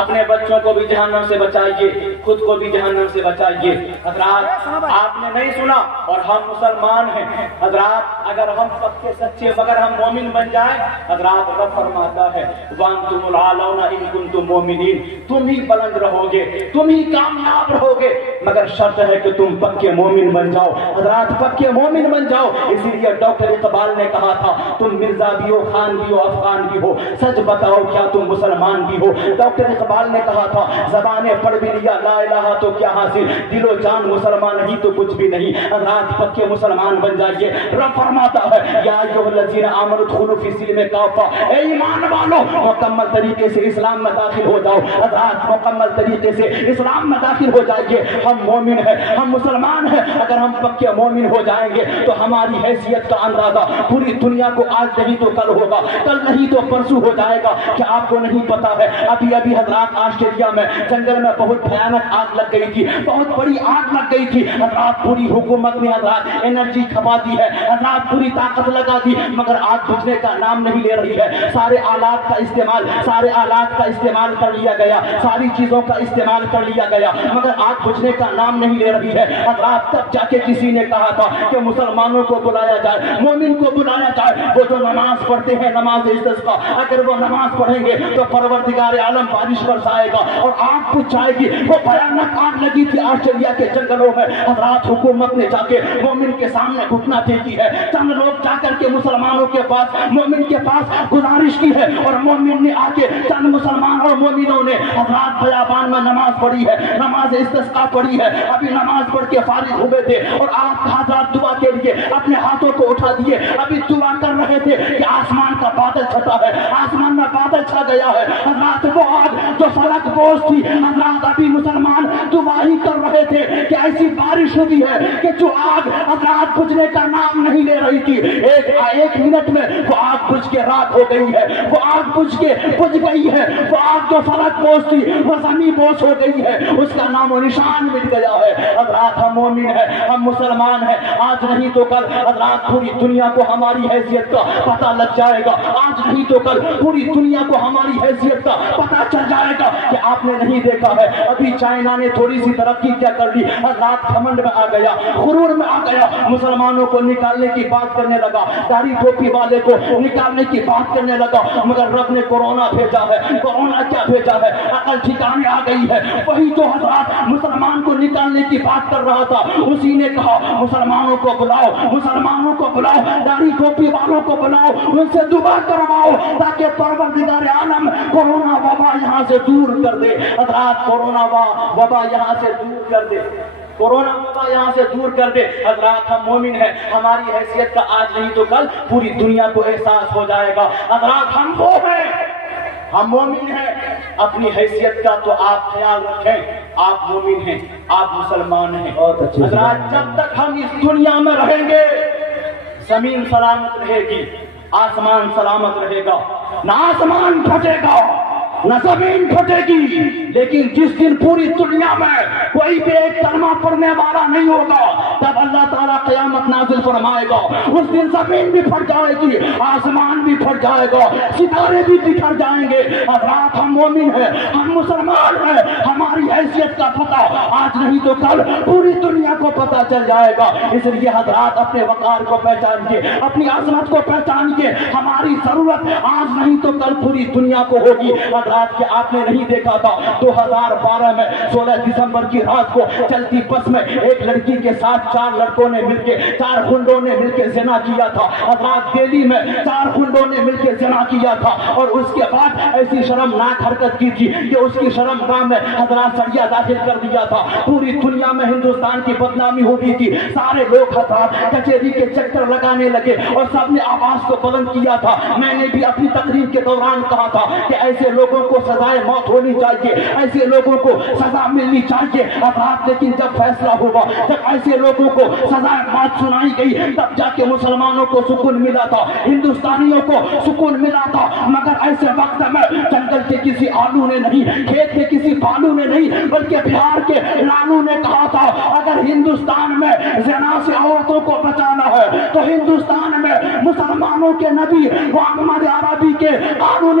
اپنے بچوں کو بھی جہنم سے بچائیے، خود کو بھی جہنم سے بچائیے۔ حضرات آپ نے نہیں سنا، اور ہم مسلمان ہیں حضرات، اگر ہم پکے سچے مگر ہم مومن بن جائیں، حضرات رب فرماتا ہے وَأَنْتُمُ الْأَعْلَوْنَ إِن كُنتُم مُؤْمِنِينَ، تم ہی بلند رہو گے، تم ہی کامیاب رہو گے، مگر شرط ہے کہ تم پکے مومن بن جاؤ۔ حضرات پکے مومن بن جاؤ۔ اسی لیے ڈاکٹر اقبال نے کہا تھا تم مرزا بھی ہو، خان بھی ہو، افغان بھی ہو، سچ بتاؤ کیا تم مسلمان بھی ہو۔ ڈاکٹر اقبال نے کہا تھا زبانیں پڑھ بھی لیا لا الہ تو کیا حاصل، دل و جان مسلمان نہیں تو کچھ بھی نہیں۔ حضرات پکے مسلمان بن جائیے۔ رب فرماتا ہے یا ایھا الذین آمنوا ادخلوا فی السلم کافہ، اے ایمان والو مکمل طریقے سے اسلام میں داخل ہو جاؤ۔ حضرات مکمل طریقے سے اسلام میں داخل ہو جائیے۔ ہم مومن ہیں، ہم مسلمان ہیں، اگر ہم پکے مومن ہو جائیں گے تو ہماری حیثیت کا اندازہ پوری دنیا کو آج نہیں تو کل ہوگا، کل نہیں تو پرسوں ہو جائے گا۔ کیا آپ کو نہیں پتا ہے ابھی حضرات آسٹریلیا میں جنگل میں بہت بھیانک آگ لگ گئی تھی، بہت بڑی آگ لگ گئی تھی۔ حضرات پوری حکومت نے حضرات انرجی کھپا دی ہے، حضرات پوری طاقت لگا دی، مگر آگ بجھنے کا نام نہیں لے رہی ہے۔ سارے آلات کا استعمال کر لیا گیا، ساری چیزوں کا استعمال کر لیا گیا، مگر آگ بجھنے کا نام نہیں لے رہی ہے۔ حضرات تب جا کے کسی نے کہا تھا کہ مسلمانوں کو بلایا جائے، مومن کو بلایا جائے، وہ جو نماز پڑھتے ہیں نماز استسقا، اگر وہ نماز پڑھیں گے تو پروردگار عالم بارش برسائے گا اور آگ بجھ جائے گی۔ وہ بھیانک آگ لگی تھی آسٹریلیا کے جنگلوں میں۔ حضرات حکومت نے جا کے مومن کے سامنے گھٹنا ٹیکی ہے، چند لوگ جا کر کے مسلمانوں کے پاس، مومن کے پاس گزارش کی ہے، اور مومن نے آ کے چند مسلمان اور مومنوں نے حضرات بیابان میں نماز پڑھی ہے، نماز استسقا پڑھی ہے۔ ابھی نماز پڑھ کے فارغ ہوئے تھے اور آپ حضرات دعا کے لیے اپنے ہاتھوں کو اٹھا دیے، ابھی دعا کر رہے تھے کہ آسمان کا بادل چھٹا ہے، آسمان میں بادل چھا گیا ہے۔ حضرات وہ آگ جو سڑک بوجھ تھی، حضرات ابھی مسلمان دعا ہی کر رہے تھے کہ ایسی بارش ہوئی ہے کہ جو آگ حضرات بجھنے کا نام نہیں لے رہی تھی، ایک منٹ میں وہ آگ بجھ کے راکھ ہو گئی ہے، وہ آگ بجھ گئی ہے، وہ آگ جو سڑک بوجھ تھی وہ زمین بوجھ ہو گئی ہے، اس کا نام و نشان مٹ گیا ہے۔ حضرات ہم مومن ہیں، ہم مسلمان ہیں، آج نہیں تو کل حضرات پوری دنیا کو ہماری حیثیت کا پتہ لگ جائے گا، آج نہیں تو کل پوری دنیا کو ہماری حیثیت کا پتہ چل جائے گا۔ کہ آپ نے نہیں دیکھا ہے ابھی چائنا نے تھوڑی سی ترقی کیا کر لی، حضرات گھمنڈ میں آ گیا، غرور میں آ گیا، مسلمانوں کو نکالنے کی بات کرنے لگا، داڑھی ٹوپی والے کو نکالنے کی بات کرنے لگا، مگر رب نے کورونا بھیجا ہے۔ کورونا کیا بھیجا ہے؟ عقل ٹھکانے آ گئی ہے۔ وہی جو حضرات مسلمان کو نکالنے کی بات کر رہا تھا، اسی نے کہا مسلمانوں کو بلاؤ، مسلمانوں کو بلاؤ، داڑھی ٹوپی والوں کو بلاؤ، ان سے دعا کرواؤ تاکہ پروردگار عالم کورونا وبا یہاں سے دور کر دے۔ حضرات کورونا وبا یہاں سے دور کر دے، کورونا وبا یہاں سے دور کر دے۔ حضرات ہم مومن ہیں، ہماری حیثیت کا آج نہیں تو کل پوری دنیا کو احساس ہو جائے گا۔ حضرات ہم وہ ہیں، ہم مومن ہیں، اپنی حیثیت کا تو آپ خیال رکھیں، آپ مومن ہیں، آپ مسلمان ہیں۔ حضرات جب تک ہم اس دنیا میں رہیں گے زمین سلامت رہے گی، آسمان سلامت رہے گا، نہ آسمان پھٹے گا نہ زمین پھٹے گی، لیکن جس دن پوری دنیا میں کوئی بھی ایک کلمہ پڑھنے والا نہیں ہوگا تب اللہ تعالیٰ قیامت نازل فرمائے گا۔ اس دن زمین بھی پھٹ جائے گی، آسمان بھی پھٹ جائے گا، ستارے بھی بکھر جائیں گے۔ حضرات ہم مومن ہیں، ہم مسلمان ہیں، ہماری حیثیت کا پتہ آج نہیں تو کل پوری دنیا کو پتہ چل جائے گا۔ اس لیے حضرات اپنے وقار کو پہچانیے، اپنی عظمت کو پہچانیے، ہماری ضرورت آج نہیں تو کل پوری دنیا کو ہوگی۔ رات کے آپ نے نہیں دیکھا تھا 2012 میں 16 دسمبر کی رات کو چلتی بس میں ایک لڑکی کے ساتھ 4 لڑکوں نے مل کے، 4 خنڈوں نے مل کے زنا کیا تھا۔ حضرات دہلی میں 4 خنڈوں نے مل کے زنا کیا تھا، اور اس کے بعد ایسی شرمناک حرکت کی تھی کہ اس کی شرمگاہ میں حضرات سڑیا داخل کر دیا تھا۔ پوری دنیا میں ہندوستان کی بدنامی ہو گئی تھی، سارے لوگ حضرات کچہری کے چکر لگانے لگے اور سب نے آواز کو بلند کیا تھا۔ میں نے بھی اپنی تقریر کے دوران کہا تھا کہ ایسے لوگوں کو سزائے موت ہونی چاہیے، ایسے لوگوں کو سزا ملنی چاہیے۔ حضرات لیکن جب فیصلہ ہوا، جب ایسے لوگوں کو سزائے موت سنائی گئی، تب جا کے مسلمانوں کو سکون ملا تھا، ہندوستانیوں کو سکون ملا تھا۔ مگر ایسے وقت میں جنگل کے کسی آلو نے نہیں، کھیت کے کسی بالو نے نہیں، بلکہ بہار کے لالو نے کہا تھا اگر ہندوستان میں زنا سے عورتوں کو بچانا ہے تو ہندوستان میں مسلمانوں کے نبی محمد عربی کے قانون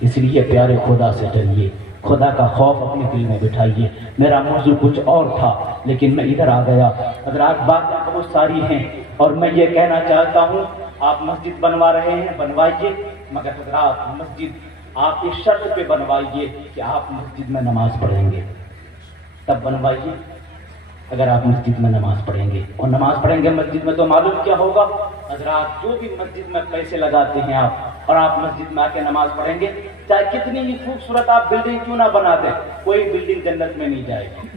اس لیے پیارے خدا سے ڈریے، خدا کا خوف اپنے دل میں بٹھائیے۔ میرا موضوع کچھ اور تھا لیکن میں ادھر آ گیا۔ حضرات باتیں بہت ساری ہیں اور میں یہ کہنا چاہتا ہوں، آپ مسجد بنوا رہے ہیں بنوائیے، مگر حضرات مسجد آپ اس شرط پہ بنوائیے کہ آپ مسجد میں نماز پڑھیں گے، تب بنوائیے۔ اگر آپ مسجد میں نماز پڑھیں گے اور نماز پڑھیں گے مسجد میں تو معلوم کیا ہوگا حضرات، جو بھی مسجد میں پیسے لگاتے ہیں آپ اور آپ مسجد میں آ کے نماز پڑھیں گے، چاہے کتنی ہی خوبصورت آپ بلڈنگ کیوں نہ بنا دیں، کوئی بلڈنگ جنت میں نہیں جائے گی۔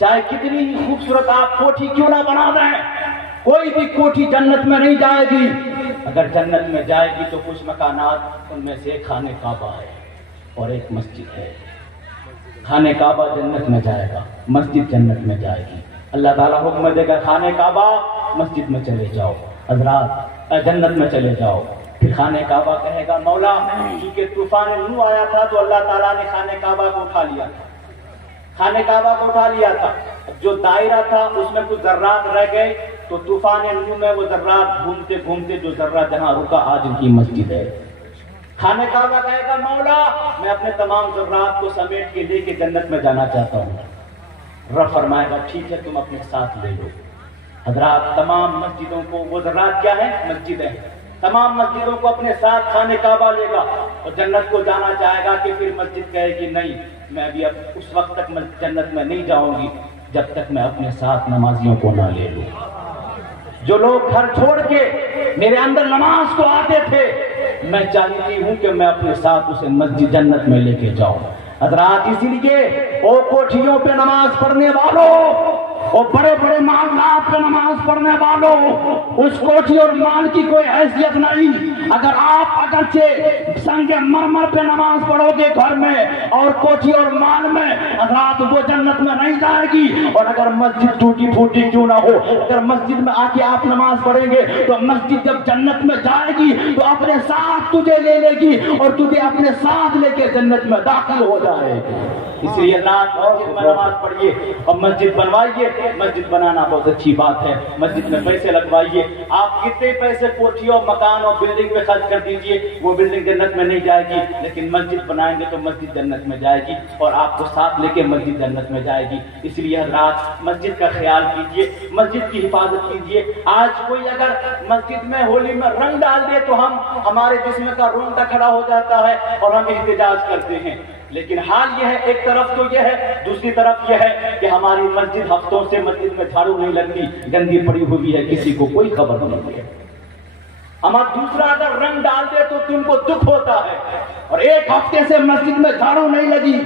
چاہے کتنی ہی خوبصورت آپ کوٹھی کیوں نہ بنا دیں، کوئی بھی کوٹھی جنت میں نہیں جائے گی۔ اگر جنت میں جائے گی تو کچھ مکانات، ان میں سے ایک خانہ کعبہ ہے اور ایک مسجد ہے۔ خانہ کعبہ جنت میں جائے گا، مسجد جنت میں جائے گی۔ اللہ تعالیٰ حکم دے گا خانہ کعبہ مسجد میں چلے جاؤ، حضرات جنت میں چلے جاؤ۔ پھر خانہ کعبہ کہے گا مولا، کیونکہ طوفان نوح آیا تھا تو اللہ تعالیٰ نے خانہ کعبہ کو اٹھا لیا تھا، خانہ کعبہ کو اٹھا لیا تھا، جو دائرہ تھا اس میں کچھ ذرات رہ گئے تو طوفان نوح میں وہ ذرات گھومتے گھومتے جو ذرہ جہاں رکا آج ان کی مسجد ہے۔ خانہ کعبہ کہے گا مولا، میں اپنے تمام ذرات کو سمیٹ کے لے کے جنت میں جانا چاہتا ہوں۔ رب فرمائے گا ٹھیک ہے تم اپنے ساتھ لے لو۔ حضرات تمام مسجدوں کو، وہ ذرات کیا ہے؟ مسجدیں، تمام مسجدوں کو اپنے ساتھ خانہ کعبہ لے گا اور جنت کو جانا چاہے گا کہ پھر مسجد کہے گی نہیں، میں ابھی اب اس وقت تک جنت میں نہیں جاؤں گی جب تک میں اپنے ساتھ نمازیوں کو نہ لے لوں۔ جو لوگ گھر چھوڑ کے میرے اندر نماز کو آتے تھے، میں چاہتی ہوں کہ میں اپنے ساتھ اسے مسجد جنت میں لے کے جاؤں۔ حضرات اسی لیے او کوٹھیوں پہ نماز پڑھنے والوں اور بڑے بڑے معاملات پہ نماز پڑھنے والوں، اس کوٹھی اور مال کی کوئی حیثیت نہیں۔ اگر آپ اگرچہ سنگ مرمر پہ نماز پڑھو گے گھر میں اور کوٹھی اور مال میں، حضرات وہ جنت میں نہیں جائے گی۔ اور اگر مسجد ٹوٹی پھوٹی کیوں نہ ہو، اگر مسجد میں آ کے آپ نماز پڑھیں گے تو مسجد جب جنت میں جائے گی تو اپنے ساتھ تجھے لے لے گی اور تجھے اپنے ساتھ لے کے جنت میں داخل ہو جائے گی۔ اس لیے رات مسجد میں نماز پڑھیے اور مسجد بنوائیے۔ مسجد بنانا بہت اچھی بات ہے، مسجد میں پیسے لگوائیے۔ آپ کتنے پیسے کوٹھیوں، مکان اور بلڈنگ پہ خرچ کر دیجئے، وہ بلڈنگ جنت میں نہیں جائے گی، لیکن مسجد بنائیں گے تو مسجد جنت میں جائے گی اور آپ کو ساتھ لے کے مسجد جنت میں جائے گی۔ اس لیے حضرات مسجد کا خیال کیجئے، مسجد کی حفاظت کیجئے۔ آج کوئی اگر مسجد میں ہولی میں رنگ ڈال دے تو ہمارے جسم کا رونگٹا کھڑا ہو جاتا ہے اور ہم احتجاج کرتے ہیں، لیکن حال یہ ہے، ایک طرف تو یہ ہے، دوسری طرف یہ ہے کہ ہماری مسجد ہفتوں سے مسجد میں جھاڑو نہیں لگتی، گندی پڑی ہوئی ہے، کسی کو کوئی خبر نہیں ہے۔ ہمارا دوسرا اگر رنگ ڈال دے تو تم کو دکھ ہوتا ہے، اور ایک ہفتے سے مسجد میں جھاڑو نہیں لگی،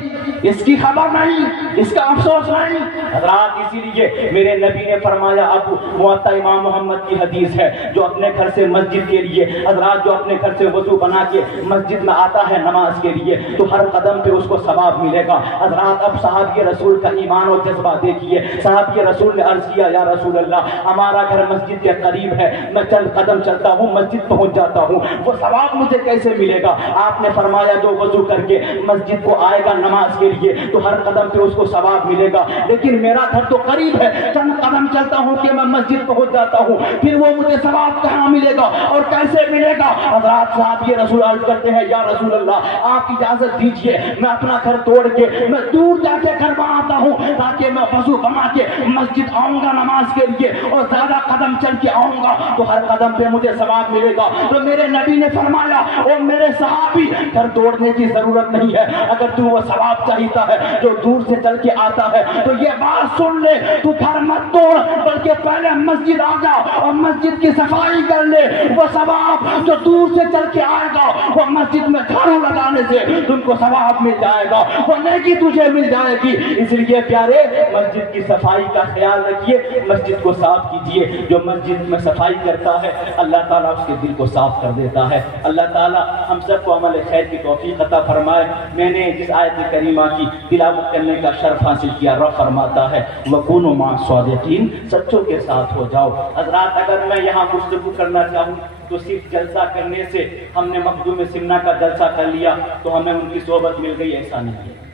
اس کی خبر نہیں، اس کا افسوس نہیں۔ حضرات اسی لیے میرے نبی نے فرمایا، اب موطا امام محمد کی حدیث ہے، جو اپنے گھر سے مسجد کے لیے، حضرات جو اپنے گھر سے وضو بنا کے مسجد میں آتا ہے نماز کے لیے تو ہر قدم پہ اس کو ثواب ملے گا۔ حضرات اب صحابی رسول کا ایمان اور جذبہ دیکھیے۔ صحابی رسول نے عرض کیا، یا رسول اللہ ہمارا گھر مسجد کے قریب ہے، میں چند قدم چلتا ہوں مسجد پہنچ جاتا ہوں، وہ ثواب مجھے کیسے ملے گا؟ آپ نے فرمایا جو وضو کر کے مسجد کو آئے گا نماز کے لیے تو ہر قدم پہ اس کو ثواب ملے گا، لیکن میرا گھر تو قریب ہے، چند قدم چلتا ہوں کہ میں مسجد پہنچ جاتا ہوں، پھر وہ مجھے ثواب کہاں ملے گا اور کیسے ملے گا؟ حضرات صاحب یہ رسول عرض کرتے ہیں، یا رسول اللہ آپ اجازت دیجئے میں اپنا گھر توڑ کے میں دور جا کے گھر بناتا ہوں تاکہ میں وضو بنا کے مسجد آؤں گا نماز کے لیے اور زیادہ قدم چل کے آؤں گا تو ہر قدم پہ مجھے ثواب ملے گا۔ تو میرے نبی نے فرمایا، او میرے صحابی گھر توڑنے کی ضرورت نہیں ہے، اگر تو وہ ثواب چاہتا ہے جو دور سے چل کے آتا ہے تو یہ بات سن لے، تو گھر مت توڑ بلکہ پہلے مسجد آ جا اور مسجد کی صفائی کر لے، وہ ثواب جو دور سے چل کے آئے گا وہ مسجد میں جھاڑو لگانے سے تم کو ثواب مل جائے گا، وہ نیکی تجھے مل جائے گی۔ اس لیے پیارے مسجد کی صفائی کا خیال رکھیے، مسجد کو صاف کیجیے۔ جو مسجد میں صفائی کرتا ہے اللہ تعالیٰ اس کے دل کو صاف کر دیتا ہے۔ اللہ تعالیٰ ہم سب کو عمل خیر کی توفیق عطا فرمائے۔ میں نے جس آیت کریمہ کی تلاوت کرنے کا شرف حاصل کیا، رب فرماتا ہے وَكُونُوا مَعَ الصَّادِقِينَ، سچوں کے ساتھ ہو جاؤ۔ حضرات اگر میں یہاں گفتگو کرنا چاہوں تو صرف جلسہ کرنے سے، ہم نے مخدوم سمنا کا جلسہ کر لیا تو ہمیں ان کی صحبت مل گئی، ایسا نہیں ہے۔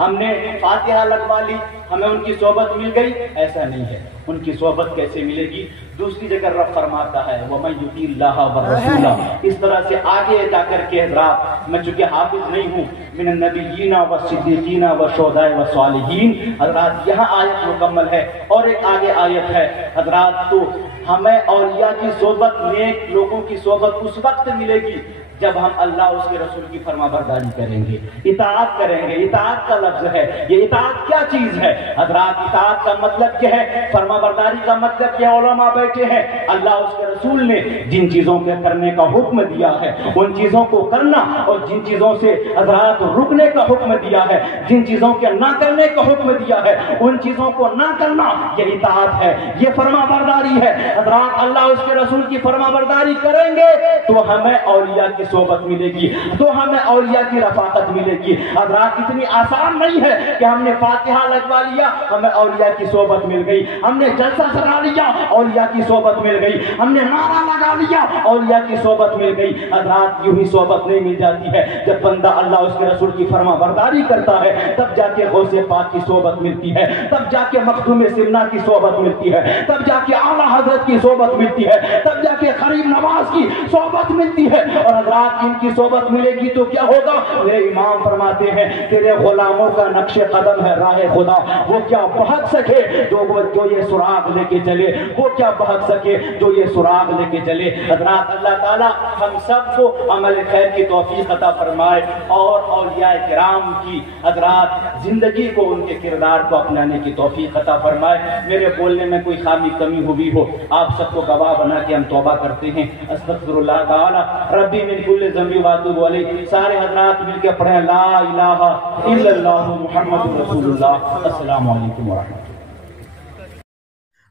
ہم نے فاتحہ لگوا لی ہمیں ان کی صحبت مل گئی، ایسا نہیں ہے۔ ان کی صحبت کیسے ملے گی؟ دوسری جگہ رب فرماتا ہے وَمَن يُطِعِ اللَّهَ وَالرَّسُولَ، اس طرح سے آگے جا کر کے حضرات، میں چونکہ حافظ نہیں ہوں، من النبیین والصدیقین والشہداء والصالحین، حضرات یہاں آیت مکمل ہے، اور ایک آگے آیت ہے حضرات۔ تو ہمیں اولیاء کی صحبت، نیک لوگوں کی صحبت اس وقت ملے گی جب ہم اللہ اس کے رسول کی فرما برداری کریں گے، اطاعت کریں گے۔ اطاعت کا لفظ ہے، یہ اطاعت کیا چیز ہے حضرات؟ اطاعت کا مطلب کیا ہے؟ فرما برداری کا مطلب کیا؟ علماء بیٹھے ہیں، اللہ اس کے رسول نے جن چیزوں کے کرنے کا حکم دیا ہے ان چیزوں کو کرنا، اور جن چیزوں سے حضرات رکنے کا حکم دیا ہے، جن چیزوں کے نہ کرنے کا حکم دیا ہے ان چیزوں کو نہ کرنا، یہ اطاعت ہے، یہ فرما برداری ہے حضرات۔ اللہ اس کے رسول کی فرما برداری کریں گے تو ہمیں اولیاء کی صحبت ملے گی، تو ہمیں اولیاء کی رفاقت ملے گی حضرات۔ اتنی آسان نہیں ہے کہ ہم نے فاتحہ لگوا لیا ہمیں اولیاء کی صحبت مل گئی، ہم نے جلسہ سجا لیا اولیاء کی صحبت مل گئی، ہم نے نعرہ لگا لیا اولیاء کی صحبت مل گئی حضرات۔ یوں ہی صحبت نہیں مل جاتی ہے، جب بندہ اللہ اس کے رسول کی فرما برداری کرتا ہے تب جا کے غوث پاک کی صحبت ملتی ہے، تب جا کے مخدوم سمنا کی صحبت ملتی ہے، تب جا کے اعلیٰ حضرت کی صحبت ملتی ہے، تب جا کے غریب نواز کی صحبت ملتی ہے۔ اور حضرات ان کی صحبت ملے گی تو کیا ہوگا؟ میرے امام فرماتے ہیں تیرے غلاموں کا نقش قدم ہے راہ خدا، وہ کیا بہت سکے جو یہ سراغ لے کے چلے، وہ کیا بہت سکے جو یہ سراغ لے کے چلے۔ حضرات اللہ تعالی ہم سب کو عمل خیر کی توفیق عطا فرمائے، اور اولیاء کرام کی حضرات زندگی کو، ان کے کردار کو اپنانے کی توفیق عطا فرمائے۔ میرے بولنے میں کوئی خامی کمی ہوئی ہو آپ سب کو گواہ بنا کے ہم توبہ کرتے ہیں۔ استغفر اللہ تعالی ربی من کل ذنب واتوب الیہ۔ سارے حضرات مل کے پڑھیں لا الہ الا اللہ محمد رسول اللہ۔ السلام علیکم ورحمۃ اللہ۔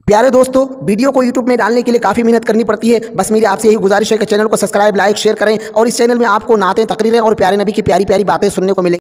پیارے دوستو، ویڈیو کو یوٹیوب میں ڈالنے کے لیے کافی محنت کرنی پڑتی ہے، بس میری آپ سے یہی گزارش ہے کہ چینل کو سبسکرائب، لائک، شیئر کریں، اور اس چینل میں آپ کو نعتیں، تقریریں اور پیارے نبی کی پیاری پیاری باتیں سننے کو ملیں۔